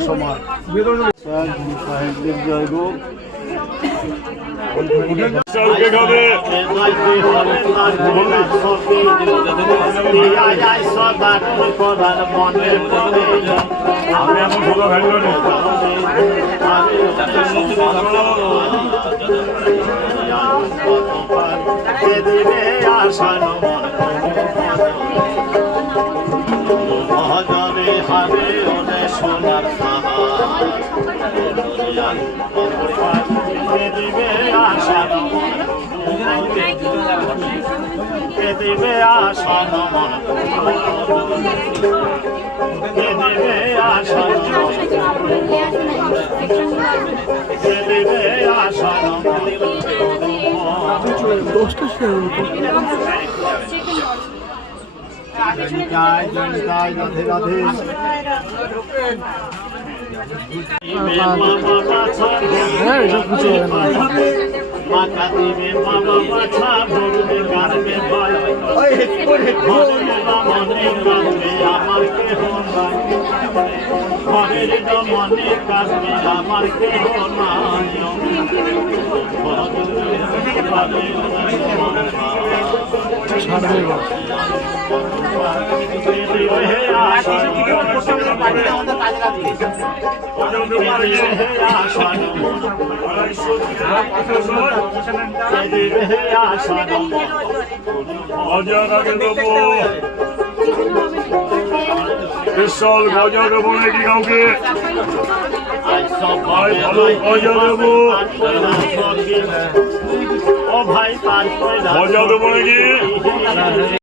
সোনার দিবে আশা দিবে আশা নমন দিবে আশা দিবে আশা রাধে রাধে মাতা দিবে বাবা বাছা বলবে গানবে ভয় মনে কাঁদবে আমার কেহ নাই ঘরের মনে কাঁদবে আমার কেহ নাই বিশাল গজা দেবো নাকি কাউকে গজা দেবো ও ভাই গজা দেবো নাকি